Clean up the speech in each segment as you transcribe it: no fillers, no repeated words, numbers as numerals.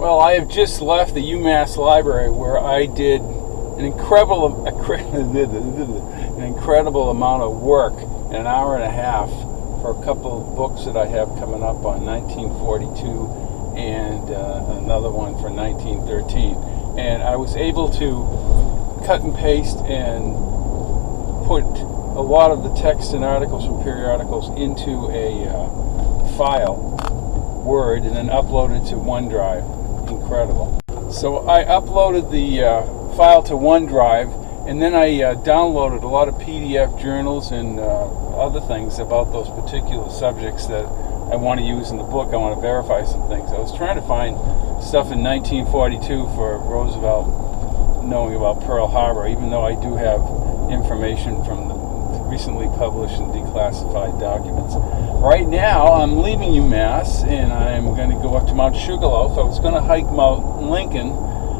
Well, I have just left the UMass library where I did an incredible amount of work in an hour and a half for a couple of books that I have coming up on 1942 and another one for 1913. And I was able to cut and paste and put a lot of the text and articles from periodicals into a file, Word, and then upload it to OneDrive. Incredible. So I uploaded the file to OneDrive, and then I downloaded a lot of PDF journals and other things about those particular subjects that I want to use in the book. I want to verify some things. I was trying to find stuff in 1942 for Roosevelt knowing about Pearl Harbor, even though I do have information from the recently published and declassified documents. Right now, I'm leaving UMass, and I'm going to go up to Mount Sugarloaf. I was going to hike Mount Lincoln,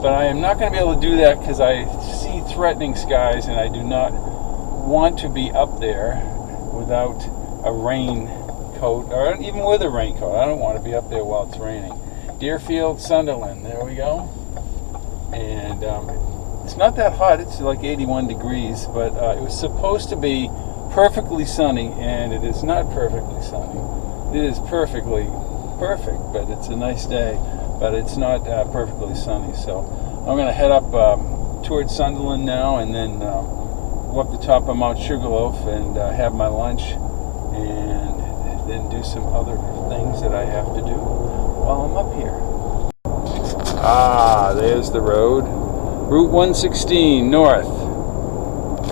but I am not going to be able to do that because I see threatening skies, and I do not want to be up there without a raincoat, or even with a raincoat. I don't want to be up there while it's raining. Deerfield, Sunderland, there we go. And it's not that hot, it's like 81 degrees, but it was supposed to be perfectly sunny, and it is not perfectly sunny. It is perfectly perfect, but it's a nice day, but it's not perfectly sunny. So I'm going to head up towards Sunderland now, and then go up the top of Mount Sugarloaf and have my lunch, and then do some other things that I have to do while I'm up here. Ah, there's the road. Route 116 north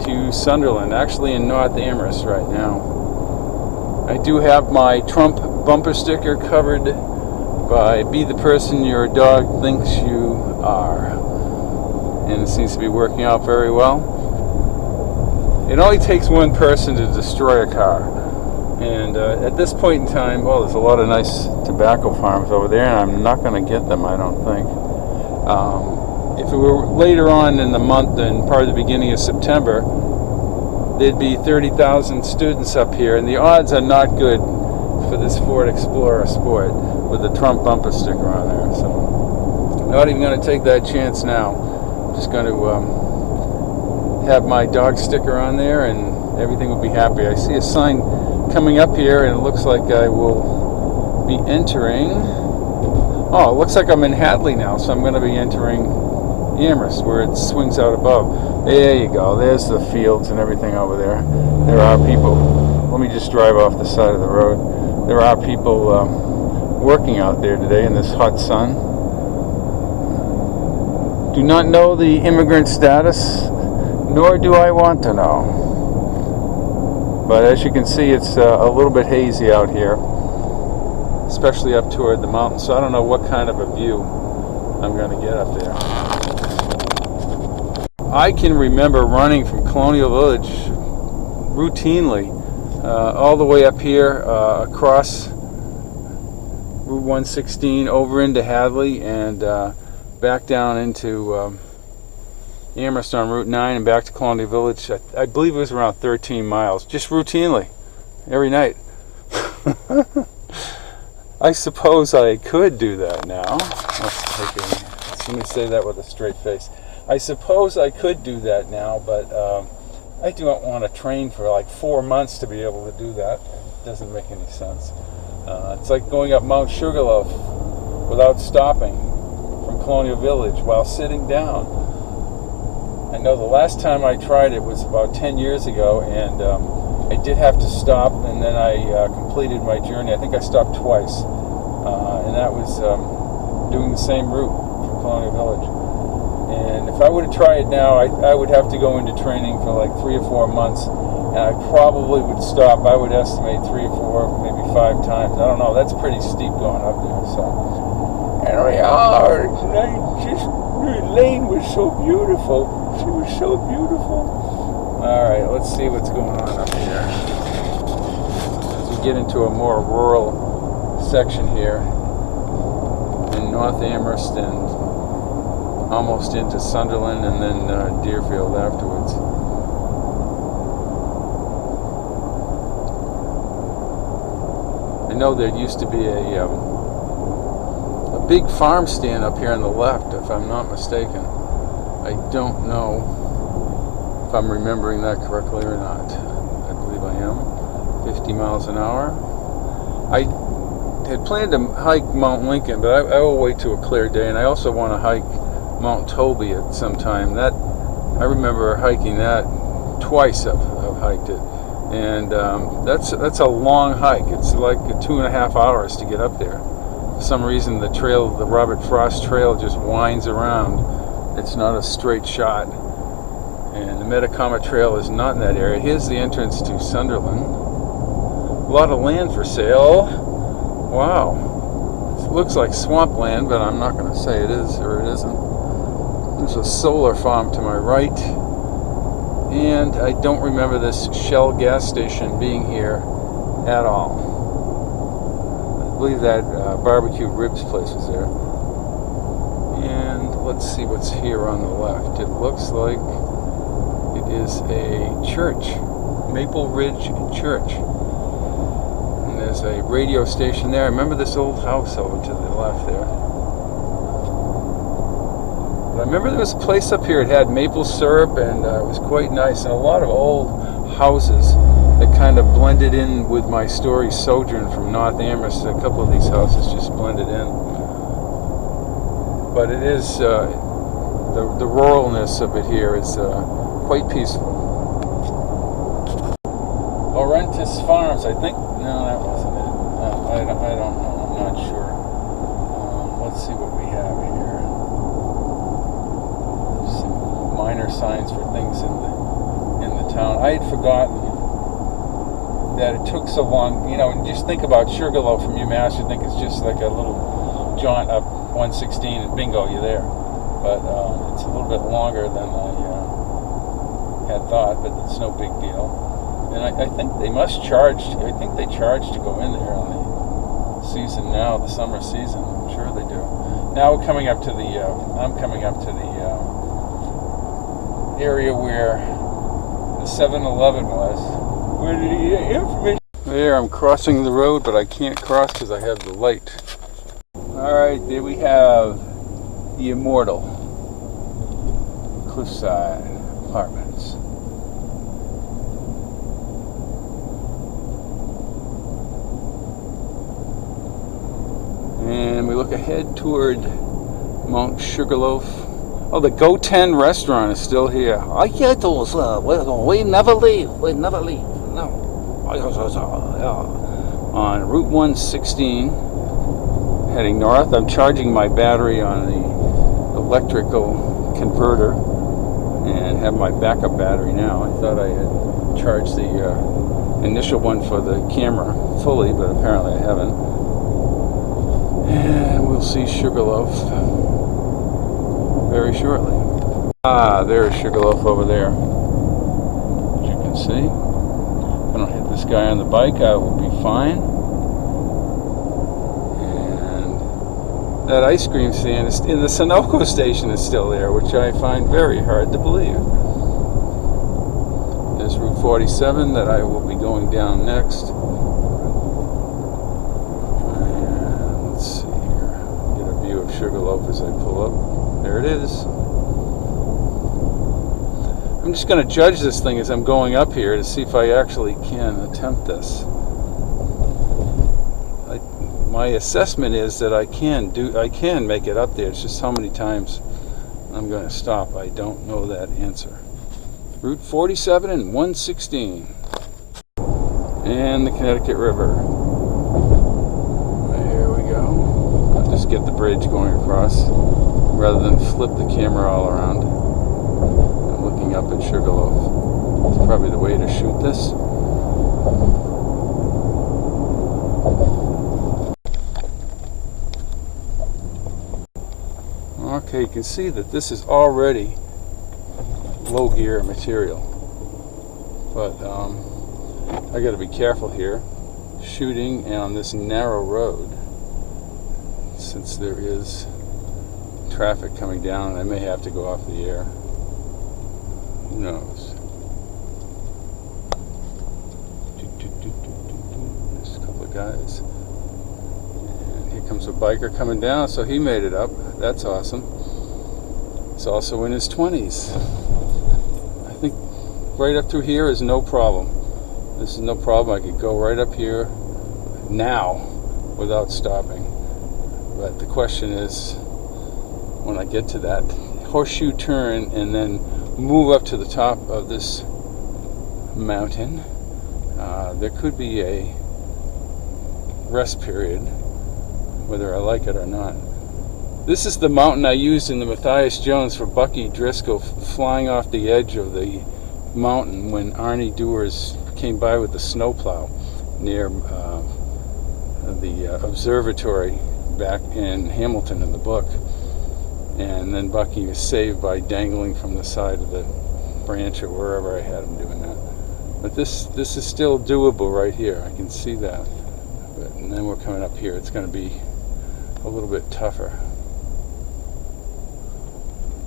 to Sunderland, actually in North Amherst right now. I do have my Trump bumper sticker covered by "Be the Person Your Dog Thinks You Are," and it seems to be working out very well. It only takes one person to destroy a car, and at this point in time, well, there's a lot of nice tobacco farms over there, and I'm not going to get them, I don't think. If it were later on in the month and part of the beginning of September, there'd be 30,000 students up here, and the odds are not good for this Ford Explorer Sport with the Trump bumper sticker on there. So I'm not even going to take that chance now. I'm just going to have my dog sticker on there, and everything will be happy. I see a sign coming up here, and it looks like I will be entering. Oh, it looks like I'm in Hadley now, so I'm going to be entering Amherst, where it swings out above. There you go. There's the fields and everything over there. There are people. Let me just drive off the side of the road. There are people working out there today in this hot sun. Do not know the immigrant status, nor do I want to know. But as you can see, it's a little bit hazy out here, especially up toward the mountains. So I don't know what kind of a view I'm going to get up there. I can remember running from Colonial Village routinely all the way up here across Route 116 over into Hadley and back down into Amherst on Route 9 and back to Colonial Village. I believe it was around 13 miles, just routinely, every night. I suppose I could do that now. Let me say that with a straight face. I suppose I could do that now, but I do not want to train for like 4 months to be able to do that. It doesn't make any sense. It's like going up Mount Sugarloaf without stopping from Colonial Village while sitting down. I know the last time I tried it was about 10 years ago, and I did have to stop, and then I completed my journey. I think I stopped twice, and that was doing the same route from Colonial Village. And if I were to try it now, I would have to go into training for like 3 or 4 months, and I probably would stop. I would estimate 3 or 4, maybe 5 times. I don't know. That's pretty steep going up there. So, and we are. The lane was so beautiful. She was so beautiful. All right, let's see what's going on up here. As we get into a more rural section here in North Amherst and almost into Sunderland, and then Deerfield afterwards. I know there used to be a big farm stand up here on the left, if I'm not mistaken. I don't know if I'm remembering that correctly or not. I believe I am. 50 miles an hour. I had planned to hike Mount Lincoln, but I will wait till a clear day, and I also want to hike Mount Toby at some time. That I remember hiking that twice. I've hiked it, and that's a long hike. It's like 2.5 hours to get up there. For some reason, the trail, the Robert Frost Trail, just winds around. It's not a straight shot, and the Metacama Trail is not in that area. Here's the entrance to Sunderland. A lot of land for sale. Wow, it looks like swampland, but I'm not going to say it is or it isn't. There's a solar farm to my right, and I don't remember this Shell gas station being here at all. I believe that barbecue ribs place was there. And let's see what's here on the left. It looks like it is a church, Maple Ridge Church. There's a radio station there. I remember this old house over to the left there. But I remember there was a place up here. It had maple syrup, and it was quite nice. And a lot of old houses that kind of blended in with my story Sojourn from North Amherst. A couple of these houses just blended in. But it is, the ruralness of it here is quite peaceful. Laurentis Farms, I think. No, that wasn't it. I don't know. I'm not sure. Let's see what we have here. There's some minor signs for things in the town. I had forgotten that it took so long. You know, just think about Sugarloaf from UMass. You think it's just like a little jaunt up 116 and bingo, you're there. But it's a little bit longer than I had thought, but it's no big deal. And I think they must charge. I think they charge to go in there on the season now, the summer season. I'm sure they do. Now we're coming up to the. I'm coming up to the area where the 7-Eleven was. Where the information. There, I'm crossing the road, but I can't cross because I have the light. All right, there we have the immortal Cliffside Apartments. And we look ahead toward Mount Sugarloaf. Oh, the Go 10 restaurant is still here. We never leave. We never leave. No. On Route 116, heading north. I'm charging my battery on the electrical converter and have my backup battery now. I thought I had charged the initial one for the camera fully, but apparently I haven't. And we'll see Sugarloaf very shortly. Ah, there's Sugarloaf over there. As you can see. If I don't hit this guy on the bike, I will be fine. And that ice cream stand is in the Sunoco station is still there, which I find very hard to believe. There's Route 47 that I will be going down next. Sugarloaf as I pull up. There it is. I'm just going to judge this thing as I'm going up here to see if I actually can attempt this. My assessment is that I can make it up there. It's just how many times I'm going to stop. I don't know that answer. Route 47 and 116. And the Connecticut River. Just get the bridge going across rather than flip the camera all around. I'm looking up at Sugarloaf. It's probably the way to shoot this. Okay, you can see that this is already low gear material, but I got to be careful here shooting on this narrow road. Since there is traffic coming down, I may have to go off the air. Who knows? There's a couple of guys. And here comes a biker coming down, so he made it up. That's awesome. He's also in his 20s. I think right up through here is no problem. This is no problem. I could go right up here now without stopping. But the question is, when I get to that horseshoe turn and then move up to the top of this mountain, there could be a rest period, whether I like it or not. This is the mountain I used in the Matthias Jones for Bucky Driscoll flying off the edge of the mountain when Arnie Dewars came by with the snowplow near the observatory back in Hamilton in the book. And then Bucky was saved by dangling from the side of the branch or wherever I had him doing that. But this is still doable right here. I can see that. And then we're coming up here. It's going to be a little bit tougher.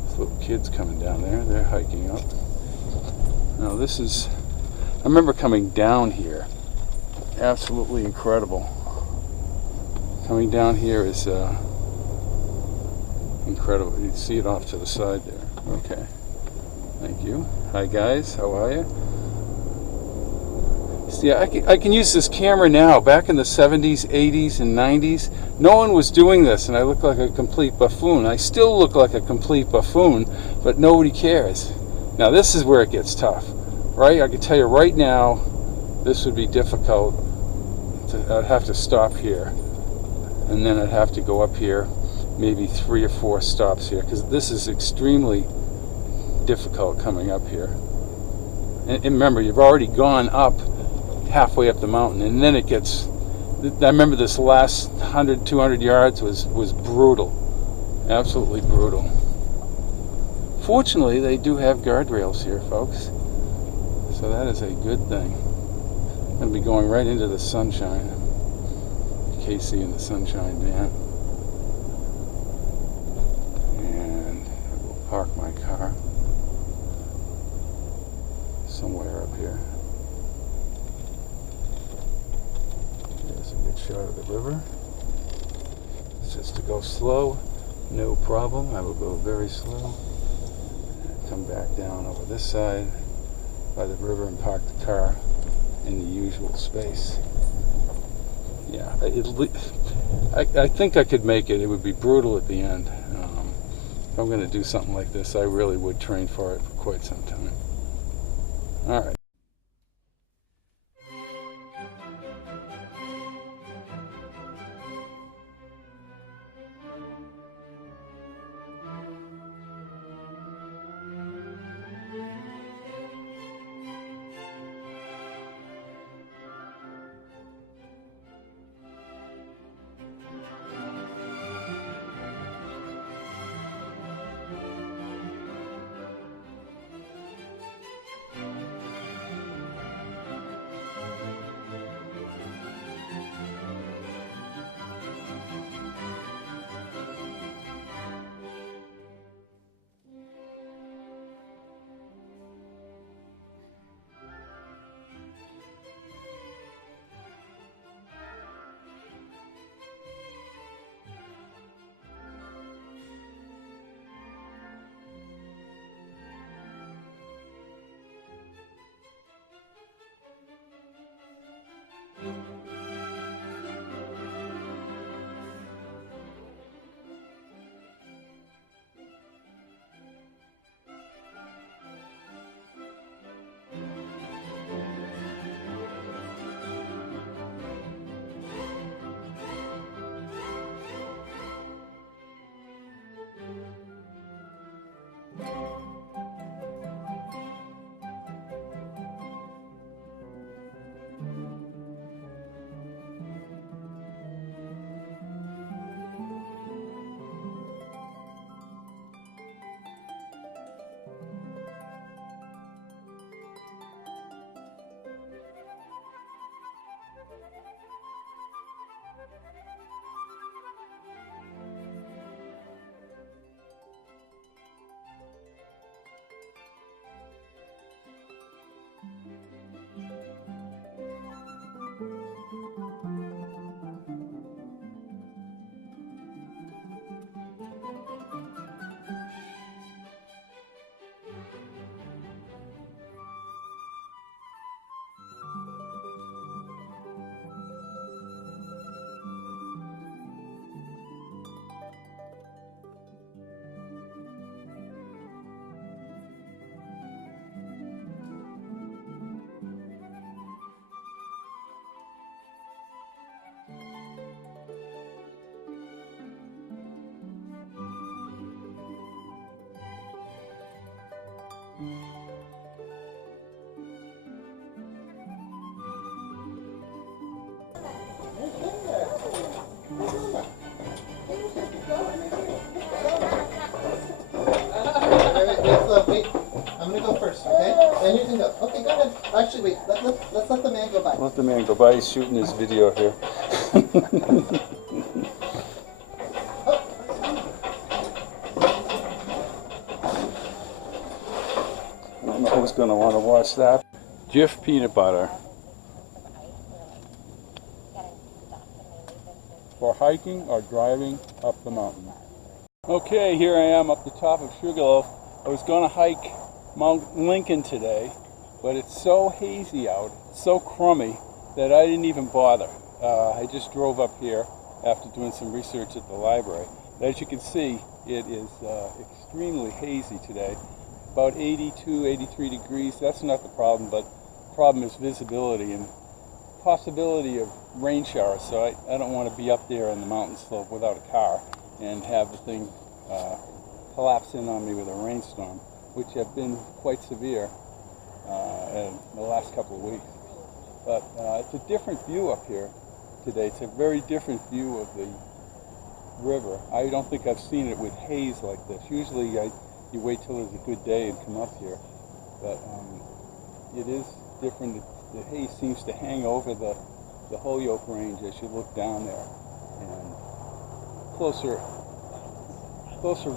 There's little kids coming down there. They're hiking up. Now this is, I remember coming down here. Absolutely incredible. Coming down here is incredible. You see it off to the side there. Okay. Thank you. Hi guys. How are you? See, I can use this camera now. Back in the 70s, 80s, and 90s, no one was doing this, and I look like a complete buffoon. I still look like a complete buffoon, but nobody cares. Now, this is where it gets tough, right? I can tell you right now, this would be difficult. I'd have to stop here, and then I'd have to go up here, maybe 3 or 4 stops here, because this is extremely difficult coming up here. And remember, you've already gone up halfway up the mountain, and then it gets, I remember this last 100, 200 yards was brutal. Absolutely brutal. Fortunately, they do have guardrails here, folks. So that is a good thing. I'm going to be going right into the sunshine. Casey and the Sunshine Band. And I will park my car somewhere up here. There's a good shot of the river. It's just to go slow, no problem. I will go very slow. Come back down over this side by the river and park the car in the usual space. Yeah, I think I could make it. It would be brutal at the end. If I'm going to do something like this, I really would train for it for quite some time. All right. anything go. Okay, go ahead. Actually, wait. Let's let the man go by. Let the man go by. He's shooting his video here. I don't know who's going to want to watch that. Jif peanut butter. For hiking or driving up the mountain. Okay, here I am up the top of Sugarloaf. I was going to hike Mount Lincoln today, but it's so hazy out, so crummy, that I didn't even bother. I just drove up here after doing some research at the library. But as you can see, it is extremely hazy today. About 82, 83 degrees. That's not the problem, but the problem is visibility and possibility of rain showers. So I don't want to be up there on the mountain slope without a car and have the thing collapse in on me with a rainstorm, which have been quite severe in the last couple of weeks. But it's a different view up here today. It's a very different view of the river. I don't think I've seen it with haze like this. Usually you wait till there's a good day and come up here, but it is different. The haze seems to hang over the Holyoke Range as you look down there, and closer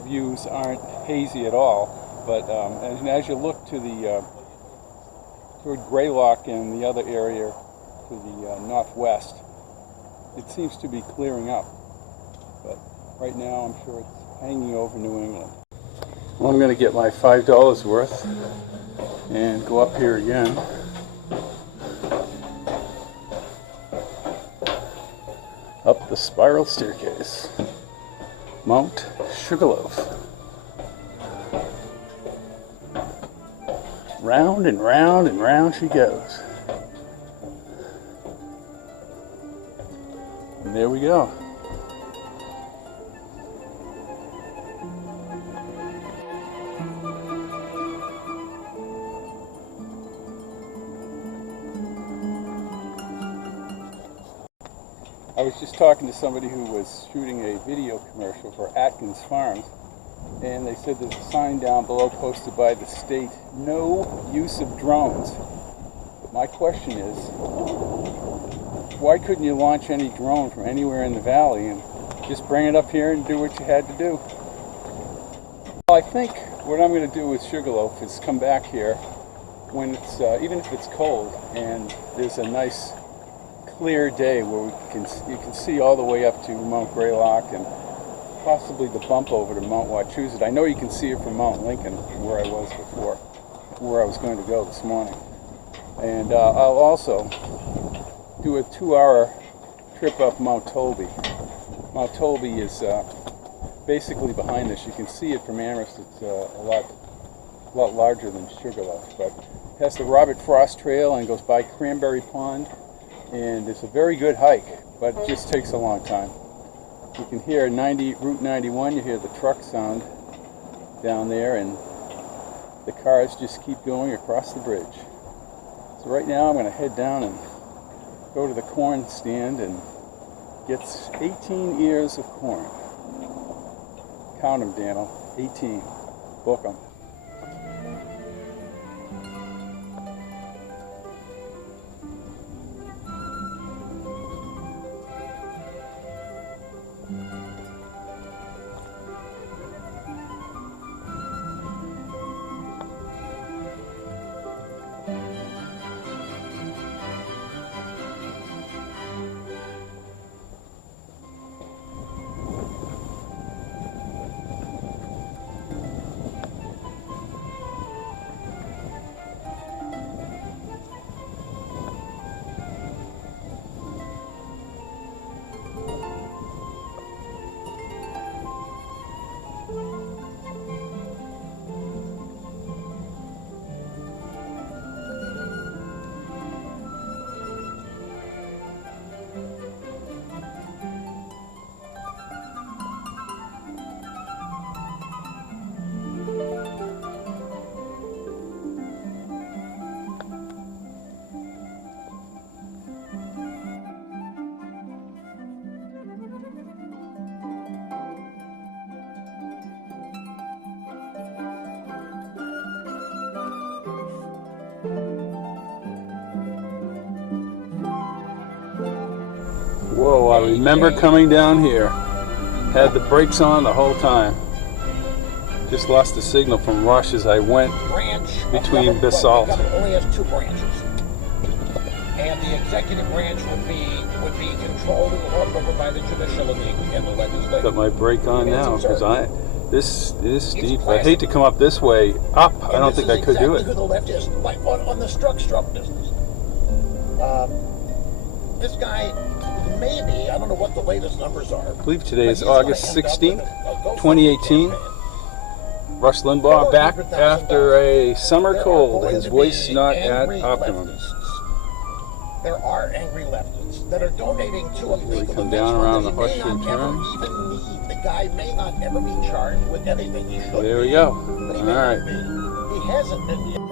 views aren't hazy at all. But as you look to the toward Greylock and the other area to the northwest, it seems to be clearing up. But right now, I'm sure it's hanging over New England. Well, I'm going to get my $5 worth and go up here again. Up the spiral staircase. Mount Sugarloaf. Round and round and round she goes. And there we go. I was just talking to somebody who was shooting a video commercial for Atkins Farms, and they said there's a sign down below posted by the state, no use of drones. But my question is, why couldn't you launch any drone from anywhere in the valley and just bring it up here and do what you had to do? Well, I think what I'm going to do with Sugarloaf is come back here when it's, even if it's cold, and there's a nice clear day where you can see all the way up to Mount Greylock and possibly the bump over to Mount Wachusett. I know you can see it from Mount Lincoln, where I was before, where I was going to go this morning. And I'll also do a 2-hour trip up Mount Toby. Mount Toby is basically behind this. You can see it from Amherst. It's a lot larger than Sugarloaf, but it has the Robert Frost Trail and goes by Cranberry Pond. And it's a very good hike, but it just takes a long time. You can hear Route 91, you hear the truck sound down there, and the cars just keep going across the bridge. So right now I'm going to head down and go to the corn stand and get 18 ears of corn. Count them, Daniel. 18. Book them. Whoa, I remember coming down here. Had the brakes on the whole time. Just lost the signal from Rush as I went between basalt. The government only has 2 branches. And the executive branch would be controlled and run over by the judicial and the legislature. Got my brake on now because this is steep. I hate to come up this way. Up, I don't think I could do it. Who the left is, like on the struck business. This guy, maybe, I don't know what the latest numbers are. I believe today is August 16th, 2018. Rush Limbaugh back after a summer cold. His voice not at optimum. There are angry leftists that are donating to a Really come down around the horseshoe turn. The guy may not ever be charged with anything he should. There we go. But he All may right. not be. He hasn't been yet.